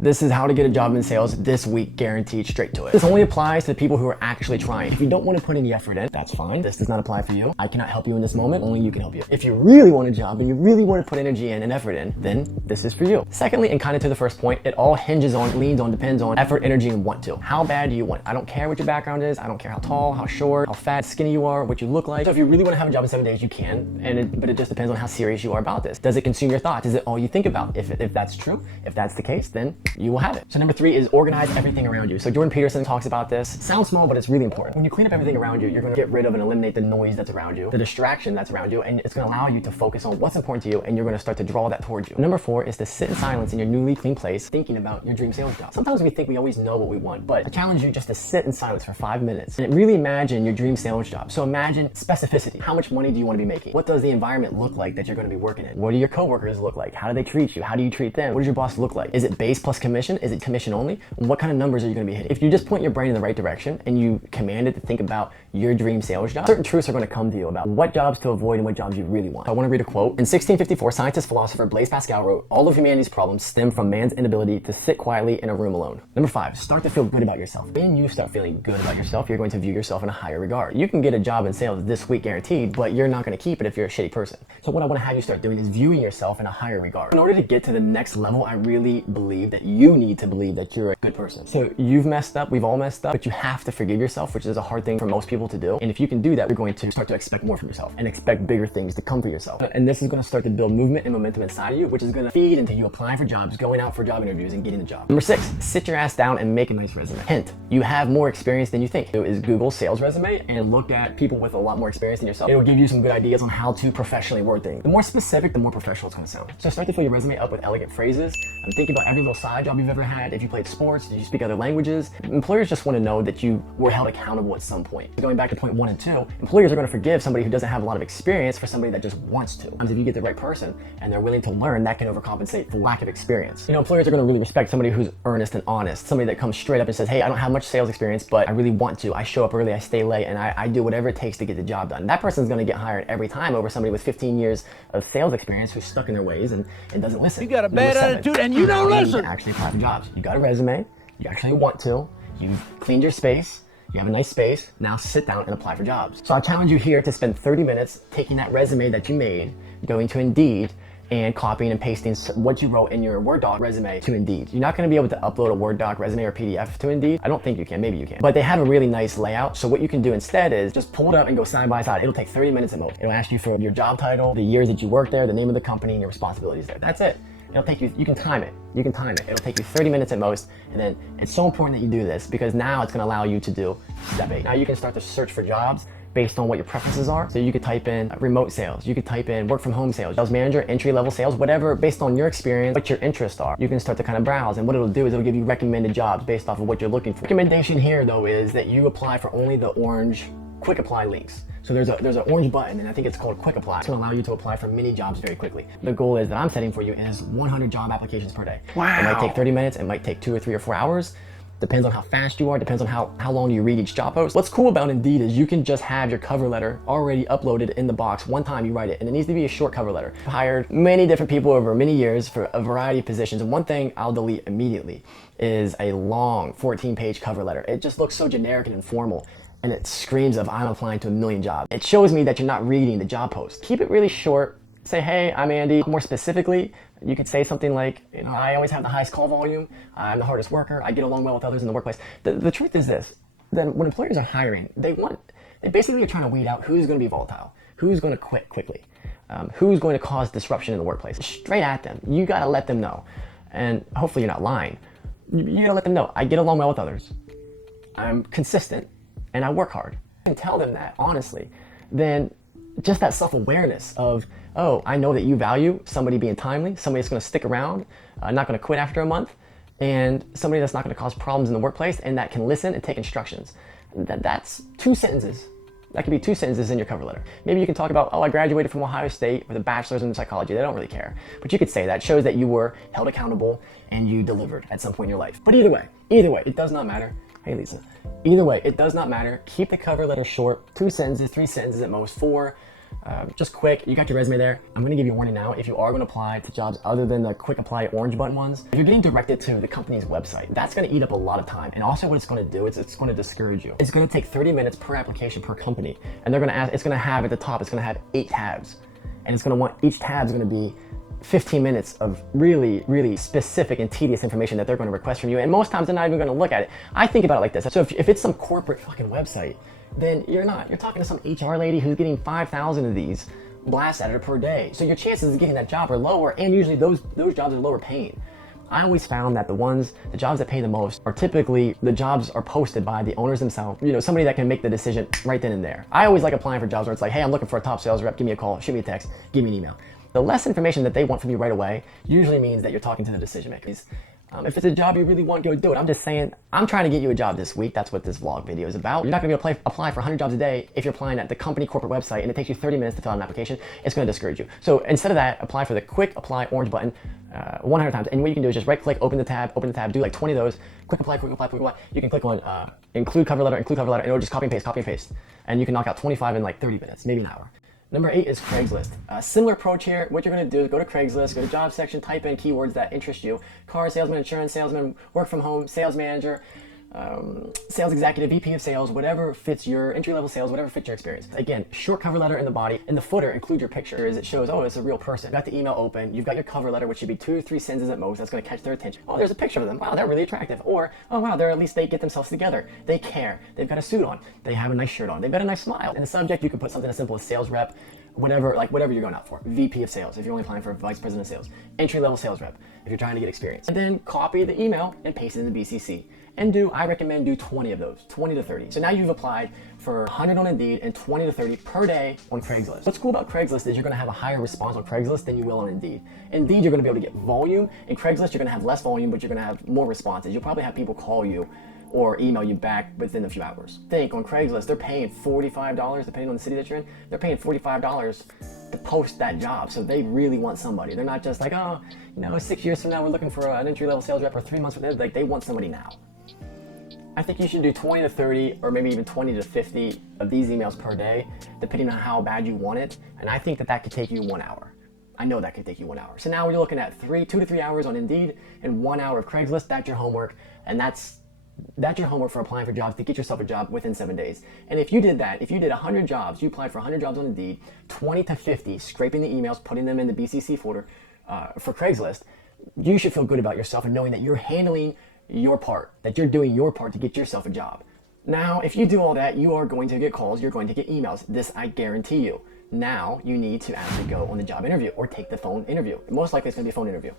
This is how to get a job in sales this week, guaranteed. Straight to it. This only applies to the people who are actually trying. If you don't want to put any effort in, that's fine. This does not apply for you. I cannot help you in this moment. Only you can help you. If you really want a job and you really want to put energy in and effort in, then this is for you. Secondly, and kind of to the first point, it all hinges on, leans on, depends on effort, energy, and want to. How bad do you want it? I don't care what your background is. I don't care how tall, how short, how fat, skinny you are, what you look like. So if you really want to have a job in 7 days, you can. But it just depends on how serious you are about this. Does it consume your thoughts? Is it all you think about? If that's true, if that's the case, then you will have it. So number 3 is organize everything around you. So Jordan Peterson talks about this. Sounds small, but it's really important. When you clean up everything around you, you're going to get rid of and eliminate the noise that's around you, the distraction that's around you, and it's going to allow you to focus on what's important to you, and you're going to start to draw that towards you. Number 4 is to sit in silence in your newly clean place, thinking about your dream sales job. Sometimes we think we always know what we want, but I challenge you just to sit in silence for 5 minutes and really imagine your dream sales job. So imagine specificity. How much money do you want to be making? What does the environment look like that you're going to be working in? What do your coworkers look like? How do they treat you? How do you treat them? What does your boss look like? Is it base plus commission? Is it commission only? What kind of numbers are you going to be hitting? If you just point your brain in the right direction and you command it to think about your dream sales job, certain truths are going to come to you about what jobs to avoid and what jobs you really want. I want to read a quote. In 1654, scientist philosopher Blaise Pascal wrote, "All of humanity's problems stem from man's inability to sit quietly in a room alone." Number 5, start to feel good about yourself. When you start feeling good about yourself, you're going to view yourself in a higher regard. You can get a job in sales this week guaranteed, but you're not going to keep it if you're a shitty person. So what I want to have you start doing is viewing yourself in a higher regard. In order to get to the next level, I really believe that you need to believe that you're a good person. So you've messed up, we've all messed up, but you have to forgive yourself, which is a hard thing for most people to do. And if you can do that, you're going to start to expect more from yourself and expect bigger things to come for yourself. And this is going to start to build movement and momentum inside of you, which is going to feed into you applying for jobs, going out for job interviews, and getting the job. Number 6, sit your ass down and make a nice resume. Hint, you have more experience than you think. It is Google sales resume and look at people with a lot more experience than yourself. It'll give you some good ideas on how to professionally word things. The more specific, the more professional it's going to sound. So start to fill your resume up with elegant phrases. I'm thinking about every little side job you've ever had. If you played sports, did you speak other languages? Employers just want to know that you were held accountable at some point. Going back to point 1 and 2, employers are going to forgive somebody who doesn't have a lot of experience for somebody that just wants to. Sometimes if you get the right person and they're willing to learn, that can overcompensate for lack of experience. You know, employers are going to really respect somebody who's earnest and honest, somebody that comes straight up and says, "Hey, I don't have much sales experience, but I really want to. I show up early, I stay late, and I do whatever it takes to get the job done." That person's going to get hired every time over somebody with 15 years of sales experience who's stuck in their ways and doesn't listen. You got a bad attitude and you don't listen. You actually apply for jobs. You got a resume. You actually want to. You've cleaned your space. You have a nice space. Now sit down and apply for jobs. So I challenge you here to spend 30 minutes taking that resume that you made, going to Indeed, and copying and pasting what you wrote in your Word doc resume to Indeed. You're not going to be able to upload a Word doc resume or PDF to Indeed. I don't think you can. Maybe you can. But they have a really nice layout. So what you can do instead is just pull it up and go side by side. It'll take 30 minutes at most. It'll ask you for your job title, the years that you worked there, the name of the company, and your responsibilities there. That's it. It'll take you, you can time it. It'll take you 30 minutes at most. And then it's so important that you do this because now it's going to allow you to do step 8. Now you can start to search for jobs based on what your preferences are. So you could type in remote sales, you could type in work from home sales manager, entry level sales, whatever, based on your experience, what your interests are. You can start to kind of browse, and what it'll do is it'll give you recommended jobs based off of what you're looking for. Recommendation here though is that you apply for only the orange quick apply links. So there's an orange button, and I think it's called quick apply to allow you to apply for many jobs very quickly. The goal is that I'm setting for you is 100 job applications per day. Wow. It might take 30 minutes, it might take 2 or 3 or 4 hours. Depends on how fast you are, depends on how long you read each job post. What's cool about Indeed is you can just have your cover letter already uploaded in the box. One time you write it, and it needs to be a short cover letter. I've hired many different people over many years for a variety of positions, and one thing I'll delete immediately is a long 14-page cover letter. It just looks so generic and informal, and it screams of I'm applying to a million jobs. It shows me that you're not reading the job post. Keep it really short. Say, "Hey, I'm Andy." More specifically, you could say something like, "You know, I always have the highest call volume. I'm the hardest worker. I get along well with others in the workplace." The truth is this, then when employers are hiring, they basically are trying to weed out who's going to be volatile, who's going to quit quickly, who's going to cause disruption in the workplace. Straight at them. You got to let them know. And hopefully you're not lying. You got to let them know, I get along well with others. I'm consistent and I work hard. And tell them that honestly. Then just that self-awareness of, oh, I know that you value somebody being timely, somebody that's going to stick around, not going to quit after a month, and somebody that's not going to cause problems in the workplace and that can listen and take instructions. That's 2 sentences. That could be 2 sentences in your cover letter. Maybe you can talk about, oh, I graduated from Ohio State with a bachelor's in psychology. They don't really care. But you could say that. It shows that you were held accountable and you delivered at some point in your life. But either way, it does not matter. Hey, Lisa. Either way, it does not matter. Keep the cover letter short, 2 sentences, 3 sentences at most, 4. Just quick, you got your resume there. I'm gonna give you a warning now. If you are gonna apply to jobs other than the quick apply orange button ones, if you're getting directed to the company's website, that's gonna eat up a lot of time. And also what it's gonna do is it's gonna discourage you. It's gonna take 30 minutes per application per company. And they're gonna ask, it's gonna have at the top, it's gonna have 8 tabs. And it's gonna want, each tab's gonna be 15 minutes of really, really specific and tedious information that they're gonna request from you. And most times they're not even gonna look at it. I think about it like this. So if it's some corporate fucking website, then you're talking to some HR lady who's getting 5,000 of these blasts at her per day. So your chances of getting that job are lower, and usually those jobs are lower paying. I always found that the jobs that pay the most are typically, the jobs are posted by the owners themselves, somebody that can make the decision right then and there. I always like applying for jobs where it's like, hey, I'm looking for a top sales rep, give me a call, shoot me a text, give me an email. The less information that they want from you right away usually means that you're talking to the decision makers. If it's a job you really want, go do it. I'm just saying, I'm trying to get you a job this week. That's what this vlog video is about. You're not gonna be able to apply for 100 jobs a day if you're applying at the company corporate website and it takes you 30 minutes to fill out an application. It's gonna discourage you. So instead of that, apply for the quick apply orange button 100 times. And what you can do is just right click, open the tab, do like 20 of those. Quick apply, quick apply, quick apply. You can click on include cover letter, and it'll just copy and paste. And you can knock out 25 in like 30 minutes, maybe an hour. Number 8 is Craigslist. Similar approach here. What you're going to do is go to Craigslist, go to job section, type in keywords that interest you. Car salesman, insurance salesman, work from home, sales manager, sales executive, VP of sales, whatever fits your entry-level sales, whatever fits your experience. Again, short cover letter in the body. In the footer, include your picture as it shows, oh, it's a real person. You've got the email open. You've got your cover letter, which should be 2 or 3 sentences at most. That's going to catch their attention. Oh, there's a picture of them. Wow, they're really attractive. Or, oh, wow, at least they get themselves together. They care. They've got a suit on. They have a nice shirt on. They've got a nice smile. In the subject, you can put something as simple as sales rep, whatever you're going out for. VP of sales, if you're only applying for vice president of sales. Entry-level sales rep, if you're trying to get experience. And then copy the email and paste it in the BCC. And I recommend do 20 of those, 20 to 30. So now you've applied for 100 on Indeed and 20 to 30 per day on Craigslist. What's cool about Craigslist is you're gonna have a higher response on Craigslist than you will on Indeed. Indeed, you're gonna be able to get volume. In Craigslist, you're gonna have less volume, but you're gonna have more responses. You'll probably have people call you or email you back within a few hours. Think on Craigslist, they're paying $45, depending on the city that you're in, they're paying $45 to post that job. So they really want somebody. They're not just like, oh, 6 years from now, we're looking for an entry-level sales rep, or 3 months from now, like they want somebody now. I think you should do 20 to 30 or maybe even 20 to 50 of these emails per day, depending on how bad you want it. And I think that could take you 1 hour. I know that could take you 1 hour. So now we're looking at 2 to 3 hours on Indeed and 1 hour of Craigslist. That's your homework. And that's your homework for applying for jobs to get yourself a job within 7 days. And if you did that, if you did 100 jobs, you applied for 100 jobs on Indeed, 20 to 50, scraping the emails, putting them in the BCC folder for Craigslist, you should feel good about yourself and knowing that you're handling your part, that you're doing your part to get yourself a job. Now, if you do all that, you are going to get calls, you're going to get emails. This I guarantee you. Now you need to actually go on the job interview or take the phone interview. Most likely it's going to be a phone interview.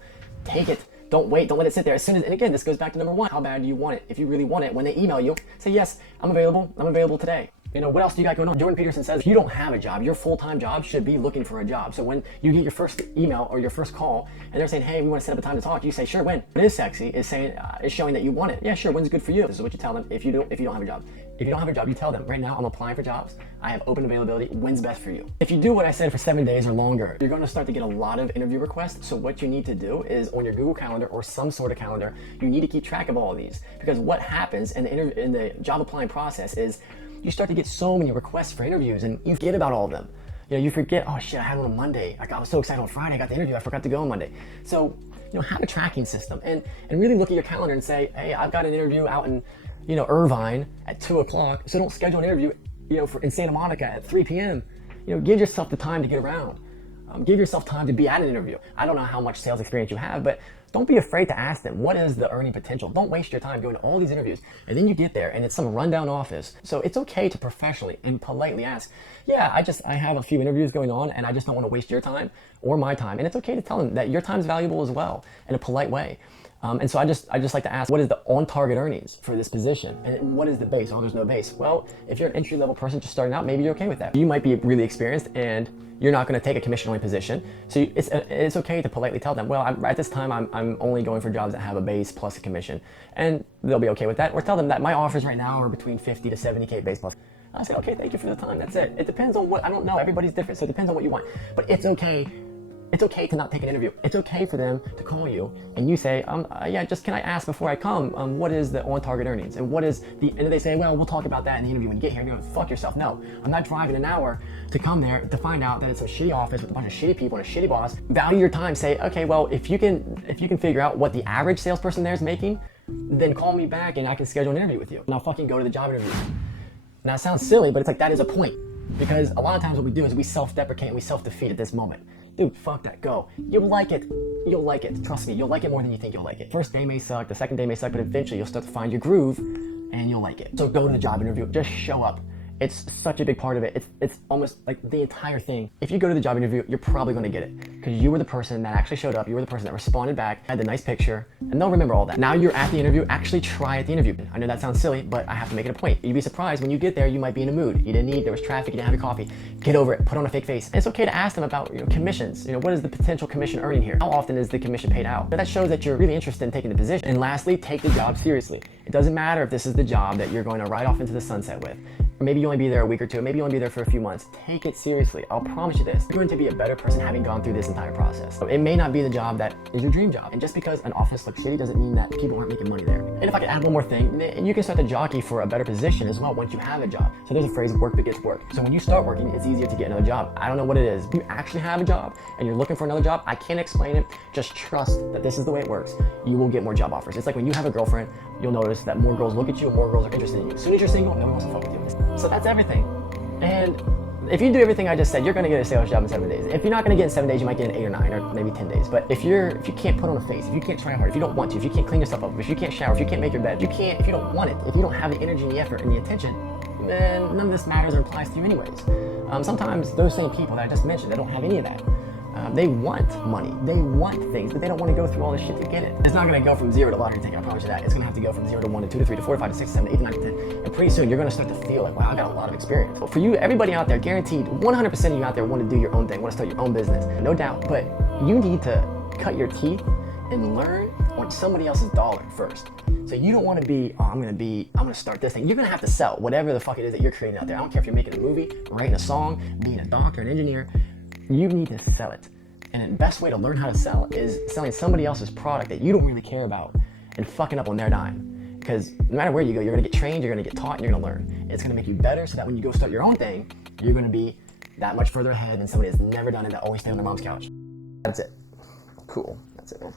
Take it. Don't wait. Don't let it sit there. And again, this goes back to number 1. How bad do you want it? If you really want it, when they email you, say, yes, I'm available today. What else do you got going on? Jordan Peterson says, if you don't have a job, your full-time job should be looking for a job. So when you get your first email or your first call and they're saying, hey, we want to set up a time to talk, you say, sure, when? What is sexy is saying, is showing that you want it. Yeah, sure, when's good for you? This is what you tell them if you don't have a job. If you don't have a job, you tell them, right now I'm applying for jobs. I have open availability. When's best for you? If you do what I said for 7 days or longer, you're going to start to get a lot of interview requests. So what you need to do is on your Google Calendar or some sort of calendar, you need to keep track of all of these. Because what happens in the job applying process is you start to get so many requests for interviews and you forget about all of them. You forget, oh shit, I had one on Monday. I was so excited on Friday, I got the interview, I forgot to go on Monday. So, have a tracking system and really look at your calendar and say, hey, I've got an interview out in, Irvine at 2 o'clock. So don't schedule an interview, in Santa Monica at 3 p.m. Give yourself the time to get around. Give yourself time to be at an interview. I don't know how much sales experience you have, but don't be afraid to ask them, what is the earning potential? Don't waste your time going to all these interviews. And then you get there and it's some rundown office. So it's okay to professionally and politely ask, yeah, I have a few interviews going on and I just don't want to waste your time or my time. And it's okay to tell them that your time is valuable as well in a polite way. And so I just like to ask, what is the on-target earnings for this position? And what is the base? Oh, there's no base. Well, if you're an entry-level person just starting out, maybe you're okay with that. You might be really experienced and you're not going to take a commission-only position. So it's okay to politely tell them, well, at this time, I'm only going for jobs that have a base plus a commission. And they'll be okay with that. Or tell them that my offers right now are between 50 to 70K base plus. I said, okay, thank you for the time. That's it. It depends on what, I don't know. Everybody's different. So it depends on what you want. But it's okay It's okay to not take an interview. It's okay for them to call you and you say, yeah, just can I ask before I come, what is the on-target earnings? And what is the, and they say, well, we'll talk about that in the interview when you get here. You're going, fuck yourself. No, I'm not driving an hour to come there to find out that it's a shitty office with a bunch of shitty people and a shitty boss. Value your time. Say, okay, well, if you can figure out what the average salesperson there is making, then call me back and I can schedule an interview with you. And I'll fucking go to the job interview. Now it sounds silly, but it's like, that is a point. Because a lot of times what we do is we self-deprecate and we self-defeat at this moment. Dude, fuck that, go. You'll like it. You'll like it. Trust me, you'll like it more than you think you'll like it. First day may suck, the second day may suck, but eventually you'll start to find your groove and you'll like it. So go to the job interview, just show up. It's such a big part of it. It's almost like the entire thing. If you go to the job interview, you're probably gonna get it. Because you were the person that actually showed up, you were the person that responded back, had the nice picture, and they'll remember all that. Now you're at the interview, actually try at the interview. I know that sounds silly, but I have to make it a point. You'd be surprised when you get there, you might be in a mood. You didn't eat, there was traffic, you didn't have your coffee. Get over it, put on a fake face. And it's okay to ask them about commissions. What is the potential commission earning here? How often is the commission paid out? But that shows that you're really interested in taking the position. And lastly, take the job seriously. It doesn't matter if this is the job that you're going to ride off into the sunset with. Or maybe you only be there a week or two, maybe you only be there for a few months. Take it seriously. I'll promise you this. You're going to be a better person having gone through this entire process. So it may not be the job that is your dream job. And just because an office looks shitty doesn't mean that people aren't making money there. And if I could add one more thing, you can start to jockey for a better position as well once you have a job. So there's a phrase, work begets work. So when you start working, it's easier to get another job. I don't know what it is. If you actually have a job and you're looking for another job, I can't explain it. Just trust that this is the way it works. You will get more job offers. It's like when you have a girlfriend, you'll notice that more girls look at you and more girls are interested in you. As soon as you're single, no one wants to fuck with you. So that's everything. And if you do everything I just said, you're gonna get a sales job in 7 days. If you're not gonna get it in 7 days, you might get it in 8 or 9 or maybe 10 days. But if you can't put on a face, if you can't try hard, if you don't want to, if you can't clean yourself up, if you can't shower, if you can't make your bed, if you don't want it, if you don't have the energy and the effort and the attention, then none of this matters or applies to you anyways. Sometimes those same people that I just mentioned, they don't have any of that. They want money, they want things, but they don't want to go through all this shit to get it. It's not going to go from 0 to lottery ticket, I promise you that. It's going to have to go from 0 to 1 to 2 to 3 to 4 to 5 to 6 to 7 to 8 to 9 to 10. And pretty soon you're going to start to feel like, wow, I got a lot of experience. But for you, everybody out there, guaranteed 100% of you out there want to do your own thing, want to start your own business, no doubt. But you need to cut your teeth and learn on somebody else's dollar first. So you don't want to be, I'm going to start this thing. You're going to have to sell whatever the fuck it is that you're creating out there. I don't care if you're making a movie, writing a song, being a doctor, an engineer. You need to sell it. And the best way to learn how to sell is selling somebody else's product that you don't really care about and fucking up on their dime. Because no matter where you go, you're gonna get trained, you're gonna get taught, and you're gonna learn. It's gonna make you better so that when you go start your own thing, you're gonna be that much further ahead than somebody that's never done it, that always stay on their mom's couch. That's it. Cool. That's it, man.